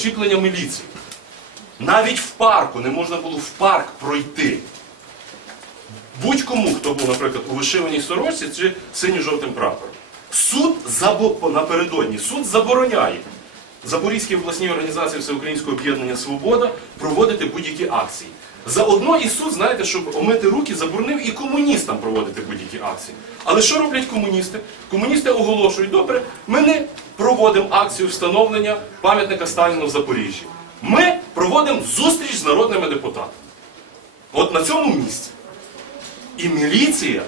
очіплення міліції. Навіть в парку не можна було в парк пройти. Будь-кому, хто був, наприклад, у вишиваній сорочці чи синьо-жовтим прапором. Суд забо... напередодні суд забороняє Запорізькій обласній організації Всеукраїнського об'єднання Свобода проводити будь-які акції. Заодно і суд, знаєте, щоб омити руки, заборонив і комуністам проводити будь-які акції. Але що роблять комуністи? Комуністи оголошують, добре, ми не проводимо акцію встановлення пам'ятника Сталіну в Запоріжжі. Ми проводимо зустріч з народними депутатами. От на цьому місці. І міліція,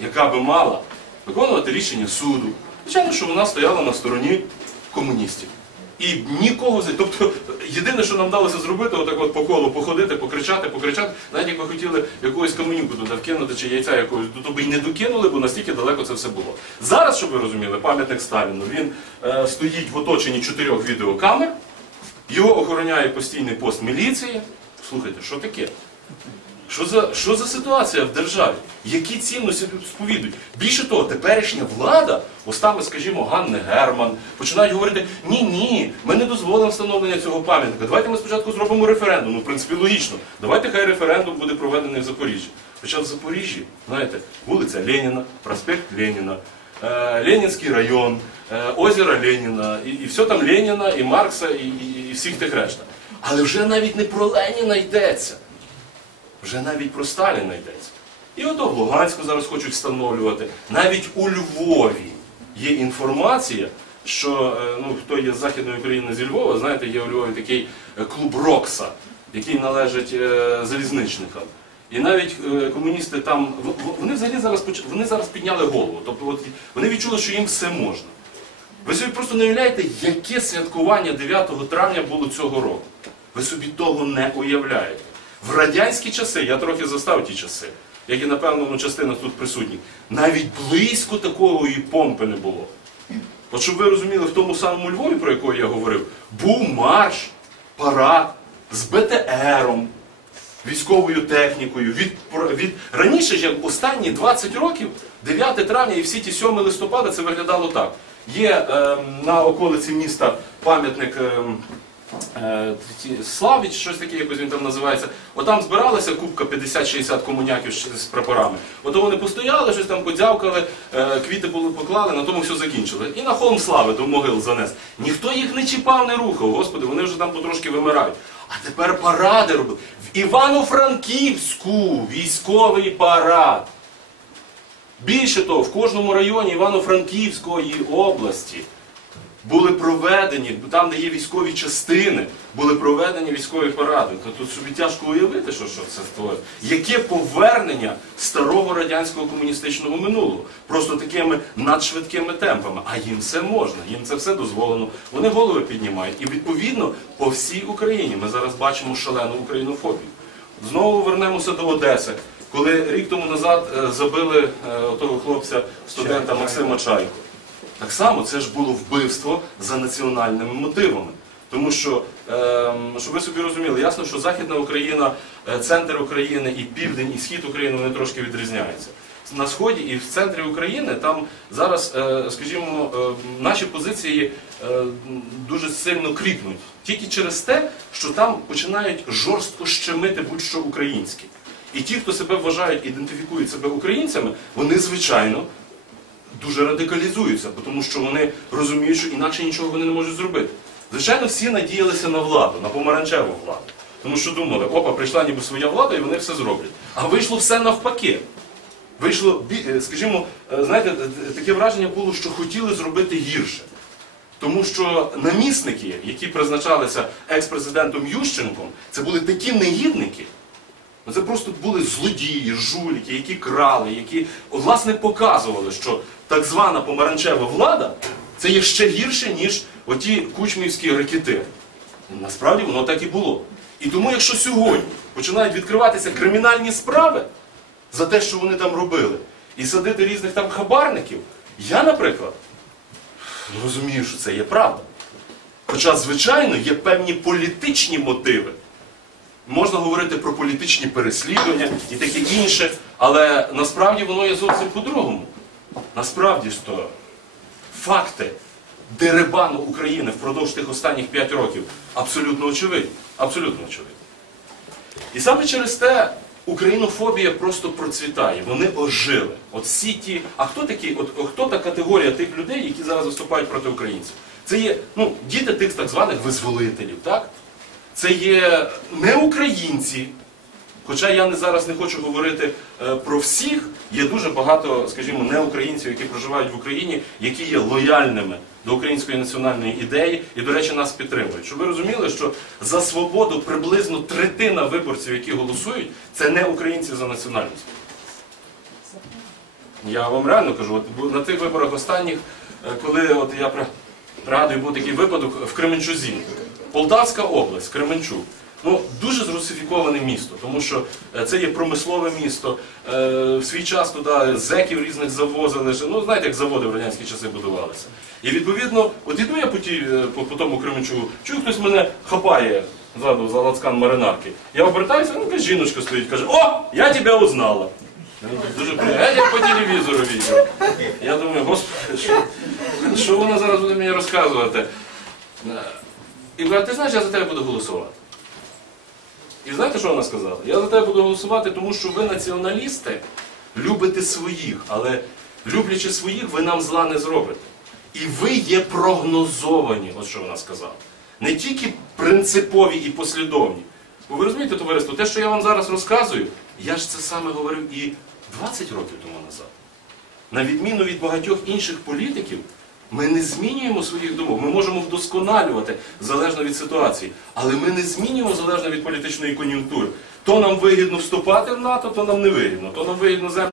яка би мала виконувати рішення суду, звичайно, що вона стояла на стороні комуністів. І нікого з тобто єдине, що нам вдалося зробити, отак от по колу походити, покричати, покричати, навіть як ви хотіли якогось каменюку туди вкинути чи яйця якогось, то би й не докинули, бо настільки далеко це все було. Зараз, щоб ви розуміли, пам'ятник Сталіну він е, стоїть в оточенні чотирьох відеокамер, його охороняє постійний пост міліції. Слухайте, що таке? Що за, що за ситуація в державі? Які цінності тут сповідують? Більше того, теперішня влада, устами, скажімо, Ганни Герман, починають говорити: ні, ні, ми не дозволимо встановлення цього пам'ятника. Давайте ми спочатку зробимо референдум. Ну, в принципі, логічно. Давайте хай референдум буде проведений в Запоріжжі. Хоча в Запоріжжі, знаєте, вулиця Леніна, проспект Леніна, е, Ленінський район, е, озеро Леніна, і, і все там Леніна, і Маркса, і, і, і всіх тих решта. Але вже навіть не про Леніна йдеться. Вже навіть про Сталіна йдеться. І ото в Луганську зараз хочуть встановлювати. Навіть у Львові є інформація, що е, ну, хто є з Західної України зі Львова, знаєте, є у Львові такий е, клуб Рокса, який належить е, залізничникам. І навіть комуністи там, вони взагалі зараз вони зараз підняли голову. Тобто от, вони відчули, що їм все можна. Ви собі просто не уявляєте, яке святкування 9 травня було цього року. Ви собі того не уявляєте. В радянські часи, я трохи застав ті часи, як і напевно ну, частина тут присутніх, навіть близько такої помпи не було. От щоб ви розуміли, в тому самому Львові, про якого я говорив, був марш, парад з БТРом, військовою технікою. Від, від, раніше як останні 20 років, 9 травня і всі ті 7 листопада, це виглядало так. Є ем, на околиці міста пам'ятник е, Славіч, щось таке, якось він там називається. Отам збиралася кубка 50-60 комуняків з з прапорами. Ото вони постояли, щось там подзявкали, е, квіти були поклали, на тому все закінчили. І на холм слави до могил занес. Ніхто їх не чіпав, не рухав. Господи, вони вже там потрошки вимирають. А тепер паради робили. В Івано-Франківську військовий парад. Більше того, в кожному районі Івано-Франківської області були проведені, там, де є військові частини, були проведені військові паради. То тут собі тяжко уявити, що, що це створює. Яке повернення старого радянського комуністичного минулого? Просто такими надшвидкими темпами. А їм все можна, їм це все дозволено. Вони голови піднімають. І відповідно по всій Україні ми зараз бачимо шалену українофобію. Знову вернемося до Одеси. Коли рік тому назад е, забили е, того хлопця, студента Максима Чайку. Так само це ж було вбивство за національними мотивами. Тому що, ем, щоб ви собі розуміли, ясно, що Західна Україна, е, центр України і південь, і схід України вони трошки відрізняються. На сході і в центрі України там зараз, е, скажімо, е, наші позиції дуже сильно кріпнуть. Тільки через те, що там починають жорстко щемити будь-що українське. І ті, хто себе вважають, ідентифікують себе українцями, вони, звичайно, дуже радикалізуються, тому що вони розуміють, що інакше нічого вони не можуть зробити. Звичайно, всі надіялися на владу, на помаранчеву владу. Тому що думали, опа, прийшла ніби своя влада, і вони все зроблять. А вийшло все навпаки. Вийшло, е, скажімо, е, знаєте, е, таке враження було, що хотіли зробити гірше. Тому що намісники, які призначалися екс-президентом Ющенком, це були такі негідники. Це просто були злодії, жуліки, які крали, які власне показували, що так звана помаранчева влада це є ще гірше, ніж оті кучмівські ракети. Насправді воно так і було. І тому, якщо сьогодні починають відкриватися кримінальні справи за те, що вони там робили, і садити різних там хабарників, я, наприклад, розумію, що це є правда. Хоча, звичайно, є певні політичні мотиви. Можна говорити про політичні переслідування і таке інше, але насправді воно є зовсім по-другому. Насправді ж то факти дерибану України впродовж тих останніх 5 років абсолютно очевидні. Абсолютно очевидні. І саме через те українофобія просто процвітає. Вони ожили. От всі ті. А хто такі, от хто та категорія тих людей, які зараз виступають проти українців? Це є ну, діти тих так званих визволителів, так? Це є не українці. Хоча я не зараз не хочу говорити е, про всіх, є дуже багато, скажімо, неукраїнців, які проживають в Україні, які є лояльними до української національної ідеї і, до речі, нас підтримують. Щоб ви розуміли, що за свободу приблизно третина виборців, які голосують, це не українці за національністю. Я вам реально кажу, от на тих виборах останніх, е, коли от я при- пригадую, був такий випадок в Кременчузі, Полтавська область, Кременчук. Ну, дуже зрусифіковане місто, тому що е, це є промислове місто. Е, В свій час туди зеків різних завозили. Ну, знаєте, як заводи в радянські часи будувалися. І відповідно, от іду я по, ті, е, по, по тому Кременчугу, чую, хтось мене хапає ззаду за лацкан маринарки. Я обертаюся, ну, якась жіночка стоїть, каже, о, я тебе узнала. Дуже приємно. Я по телевізору бачив. Я думаю, господи, що, що вона зараз буде мені розказувати? І каже, ти знаєш, я за тебе буду голосувати. І знаєте, що вона сказала? Я за тебе буду голосувати, тому що ви націоналісти, любите своїх, але люблячи своїх, ви нам зла не зробите. І ви є прогнозовані, от що вона сказала. Не тільки принципові і послідовні. Бо ви розумієте, товариство, те, що я вам зараз розказую, я ж це саме говорив і 20 років тому назад. На відміну від багатьох інших політиків, ми не змінюємо своїх думок. Ми можемо вдосконалювати залежно від ситуації, але ми не змінюємо залежно від політичної кон'юнктури. То нам вигідно вступати в НАТО, то нам не вигідно. То нам вигідно землю